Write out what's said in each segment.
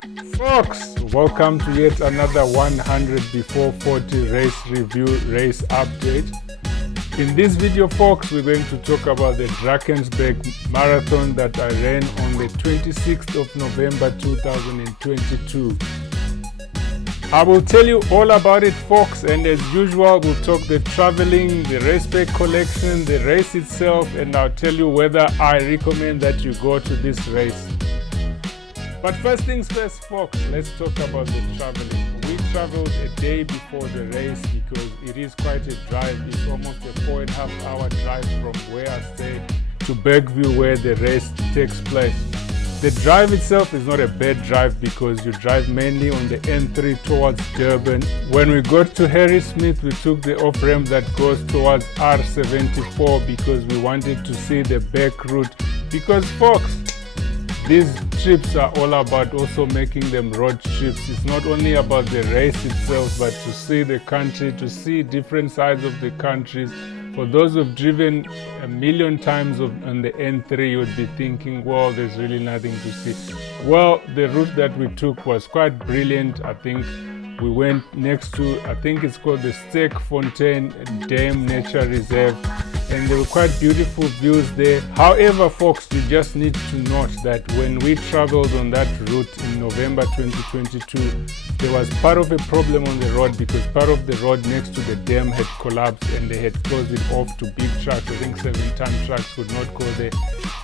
Folks, welcome to yet another 100 before 40 race review, race update. In this video, folks, we're going to talk about the Drakensberg Marathon that I ran on the 26th of November 2022. I will tell you all about it, folks, and as usual, we'll talk the traveling, the race pack collection, the race itself, and I'll tell you whether I recommend that you go to this race. But first things first, folks, let's talk about the traveling. We traveled a day before the race because it is quite a drive. It's almost a 4.5 hour drive from where I stay to Bergview where the race takes place. The drive itself is not a bad drive because you drive mainly on the N3 towards Durban. When we got to Harrismith, we took the off-ramp that goes towards R74 because we wanted to see the back route. Because, folks, these trips are all about also making them road trips. It's not only about the race itself, but to see the country, to see different sides of the countries. For those who've driven a million times on the N3, you would be thinking, well, there's really nothing to see. Well, the route that we took was quite brilliant. I think we went next to, I think it's called the Sterkfontein Dam Nature Reserve, and there were quite beautiful views there. However, folks, you just need to note that when we traveled on that route in November 2022, there was part of a problem on the road because part of the road next to the dam had collapsed and they had closed it off to big trucks. I think 7-ton trucks could not go there.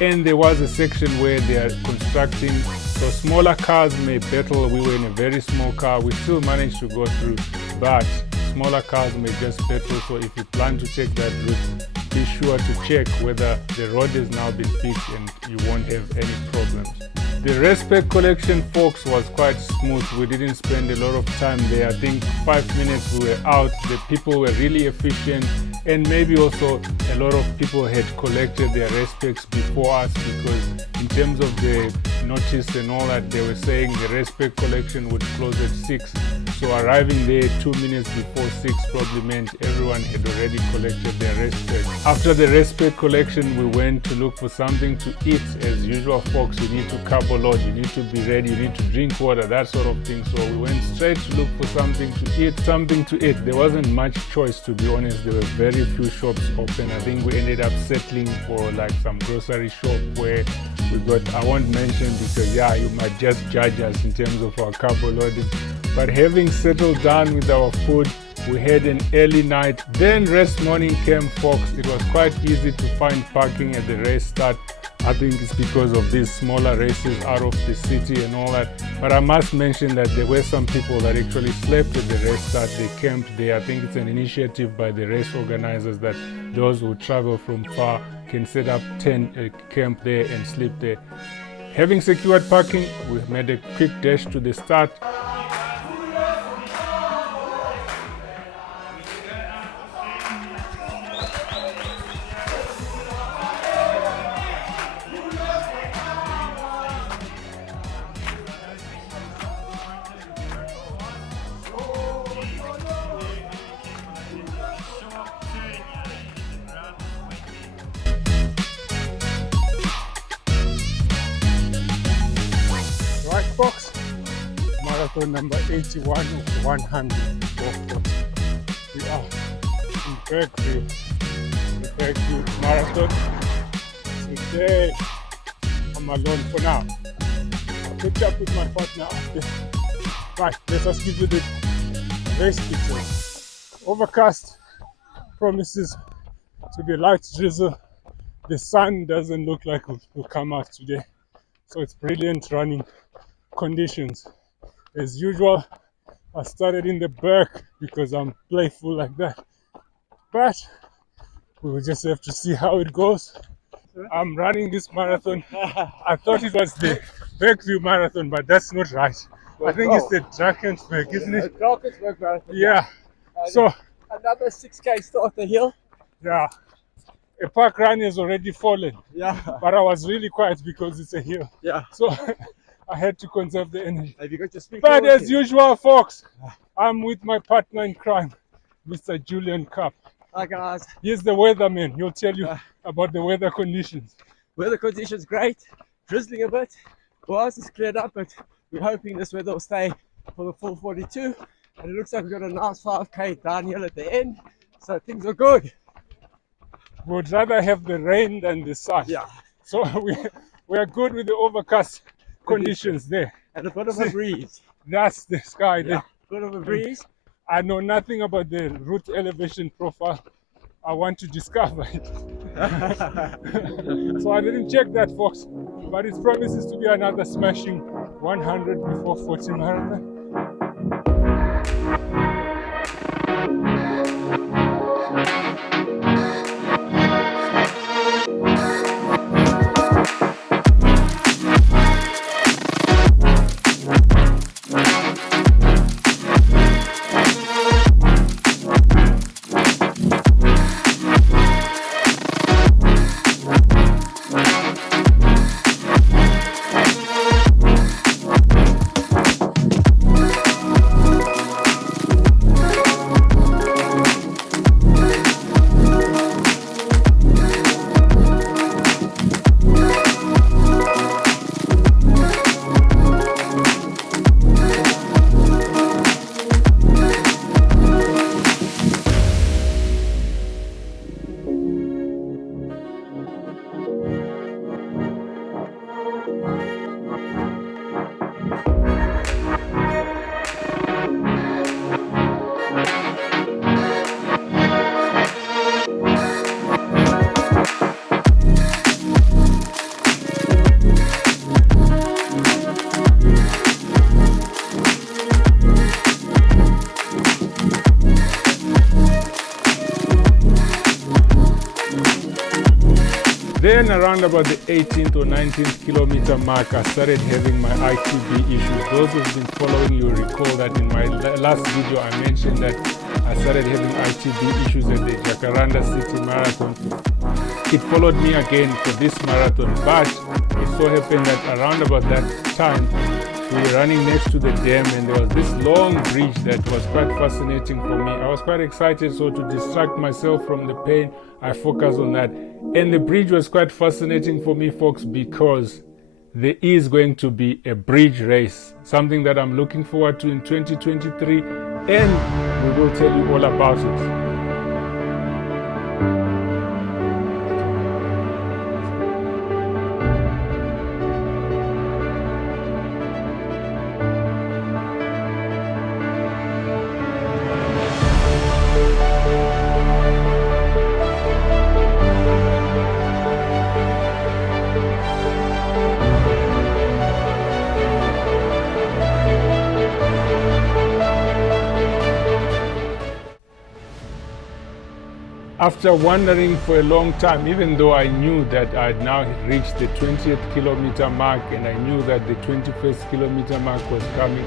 And there was a section where they are constructing, so smaller cars may battle. We were in a very small car. We still managed to go through, but smaller cars may just battle. So if you plan to take that route, be sure to check whether the road has now been fixed and you won't have any problems. The race pack collection, folks, was quite smooth. We didn't spend a lot of time there. I think 5 minutes we were out. The people were really efficient, and maybe also a lot of people had collected their race packs before us because in terms of the notice and all that, they were saying the race pack collection would close at 6. So arriving there 2 minutes before 6 probably meant everyone had already collected their race pack. After the race pack collection, we went to look for something to eat. As usual, folks, you need to carbo load, you need to be ready, you need to drink water, that sort of thing. So we went straight to look for something to eat. There wasn't much choice, to be honest. There were very few shops open. I think we ended up settling for like some grocery shop where we got, I won't mention because you might just judge us in terms of our carbo loading. But having settled down with our food, we had an early night. Then race morning came, folks. It was quite easy to find parking at the race start. I think it's because of these smaller races out of the city and all that. But I must mention that there were some people that actually slept at the race start. They camped there. I think it's an initiative by the race organizers that those who travel from far can set up tent, camp there and sleep there. Having secured parking, we made a quick dash to the start. Right, folks, marathon number 81 of 100. We are in Bergview, the Bergview Marathon. Today, I'm alone for now. I'll catch up with my partner after. Right, let us give you the race picture. Overcast, promises to be light drizzle. The sun doesn't look like it will come out today. So it's brilliant running conditions. As usual, I started in the Berg because I'm playful like that. But we will just have to see how it goes. I'm running this marathon. I thought it was the Bergview Marathon, but that's not right. I think it's the Drakensberg, isn't it? Drakensberg Marathon. Yeah. So another 6K start the hill. yeah, a park run has already fallen. Yeah. But I was really quiet because it's a hill. Yeah. So I had to conserve the energy. Have you got your speaker? But as usual, folks, I'm with my partner in crime, Mr. Julian Kapp. Hi guys. He's the weatherman. He'll tell you about the weather conditions. Weather conditions great. Drizzling a bit. Grass is cleared up, but we're hoping this weather will stay for the full 42. And it looks like we've got a nice 5K downhill at the end. So things are good. Would rather have the rain than the sun. Yeah. So we are good with the overcast conditions there. And a bit of a breeze. That's the sky there. Yeah, bit of a breeze. I know nothing about the route elevation profile. I want to discover it. So I didn't check that, folks. But it promises to be another smashing 100 before 40 marathon. Then around about the 18th or 19th kilometer mark, I started having my ITB issues. Those who've been following, you recall that in my last video I mentioned that I started having ITB issues at the Jacaranda City Marathon. It followed me again for this marathon, but it so happened that around about that time, we were running next to the dam and there was this long bridge that was quite fascinating for me. I was quite excited, so to distract myself from the pain, I focused on that. And the bridge was quite fascinating for me, folks, because there is going to be a bridge race, something that I'm looking forward to in 2023, and we will tell you all about it. After wandering for a long time, even though I knew that I had now reached the 20th kilometer mark and I knew that the 21st kilometer mark was coming,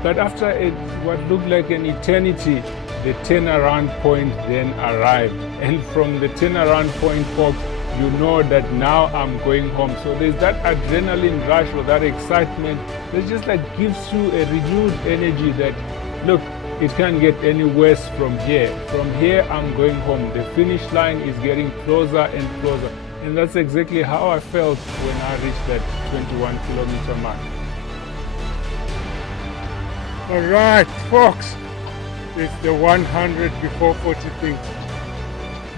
but after what looked like an eternity, the turnaround point then arrived. And from the turnaround point, folks, you know that now I'm going home. So there's that adrenaline rush or that excitement that just like gives you a renewed energy that, look, it can't get any worse from here. From here, I'm going home. The finish line is getting closer and closer. And that's exactly how I felt when I reached that 21 kilometer mark. All right, folks, it's the 100 before 40 thing.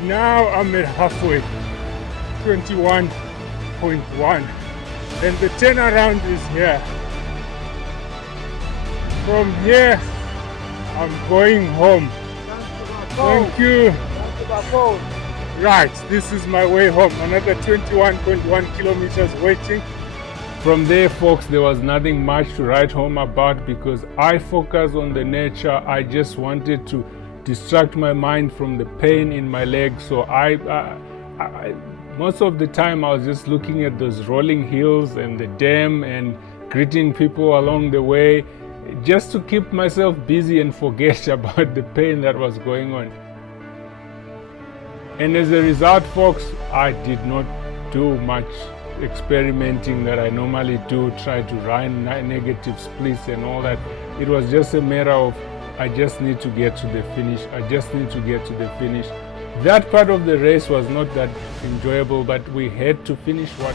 Now I'm at halfway, 21.1. And the turnaround is here. From here, I'm going home. Thank you. Right, this is my way home. Another 21.1 kilometers waiting. From there, folks, there was nothing much to write home about because I focused on the nature. I just wanted to distract my mind from the pain in my leg. So I most of the time I was just looking at those rolling hills and the dam and greeting people along the way, just to keep myself busy and forget about the pain that was going on. And as a result, folks, I did not do much experimenting that I normally do, try to run negative splits and all that. It was just a matter of, I just need to get to the finish. I just need to get to the finish. That part of the race was not that enjoyable, but we had to finish what.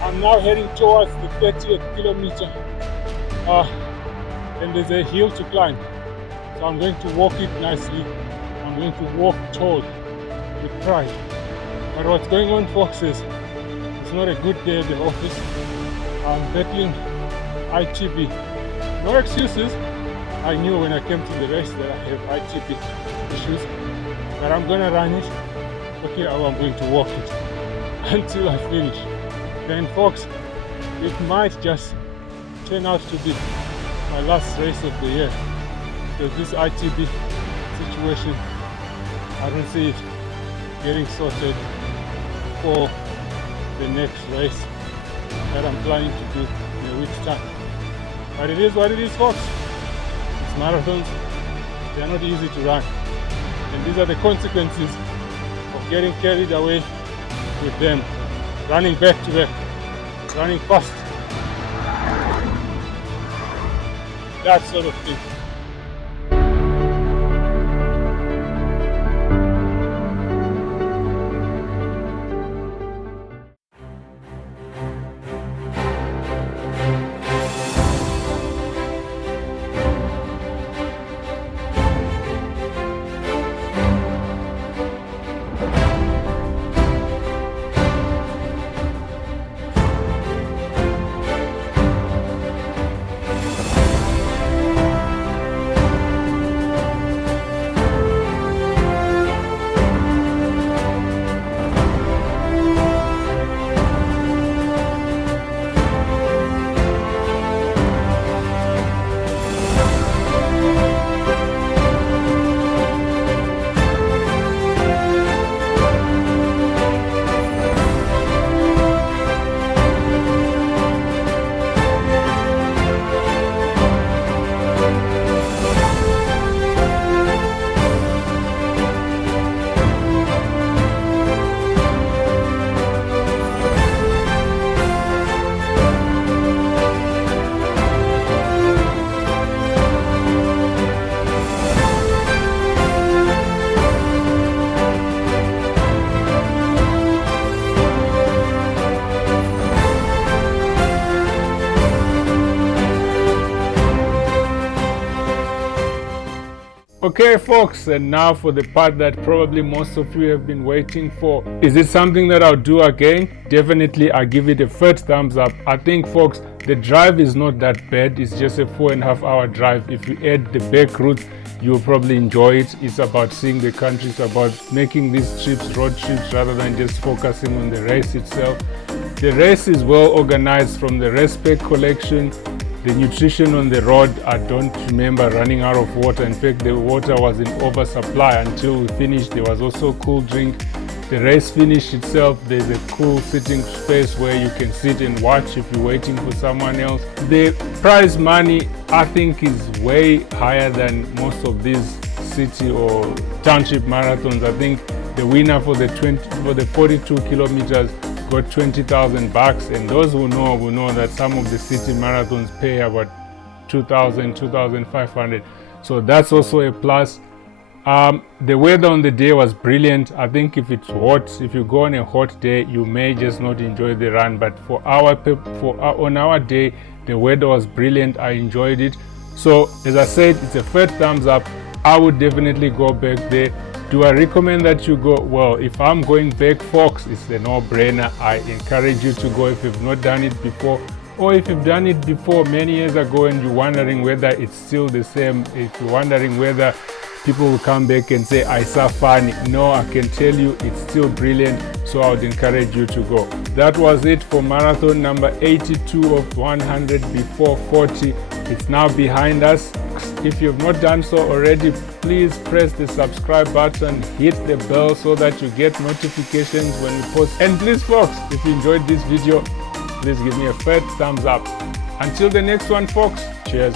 I'm now heading towards the 30th kilometer. and there's a hill to climb. So I'm going to walk it nicely. I'm going to walk tall with pride. But what's going on, folks, is it's not a good day at the office. I'm battling ITB. No excuses. I knew when I came to the race that I have ITB issues, but I'm gonna run it. Okay, I'm going to walk it until I finish. Then, folks, it might just turn out to be my last race of the year, because this ITB situation, I don't see it getting sorted for the next race that I'm planning to do in a week's time. But it is what it is, folks. These marathons, they're not easy to run, and these are the consequences of getting carried away with them, running back to back, running fast, that sort of thing. Okay, folks, and now for the part that probably most of you have been waiting for. Is it something that I'll do again? Definitely, I give it a first thumbs up. I think, folks, the drive is not that bad. It's just a 4.5 hour drive. If you add the back routes, you'll probably enjoy it. It's about seeing the country. It's about making these trips road trips rather than just focusing on the race itself. The race is well organized, from the race pack collection, the nutrition on the road. I don't remember running out of water. In fact, the water was in oversupply until we finished. There was also cool drink. The race finish itself, there's a cool sitting space where you can sit and watch if you're waiting for someone else. The prize money, I think, is way higher than most of these city or township marathons. I think the winner for the 42 kilometers got 20,000 bucks, and those who know will know that some of the city marathons pay about 2,000, 2,500. So that's also a plus. The weather on the day was brilliant. I think if it's hot, if you go on a hot day, you may just not enjoy the run. But on our day, the weather was brilliant. I enjoyed it. So as I said, it's a first thumbs up. I would definitely go back there. Do I recommend that you go? Well, if I'm going back, folks, it's a no-brainer. I encourage you to go if you've not done it before, or if you've done it before many years ago and you're wondering whether it's still the same, if you're wondering whether people will come back and say, I saw fun. No, I can tell you it's still brilliant, so I would encourage you to go. That was it for marathon number 82 of 100 before 40. It's now behind us. If you've not done so already, please press the subscribe button, hit the bell so that you get notifications when we post. And please, folks, if you enjoyed this video, please give me a first thumbs up. Until the next one, folks, cheers.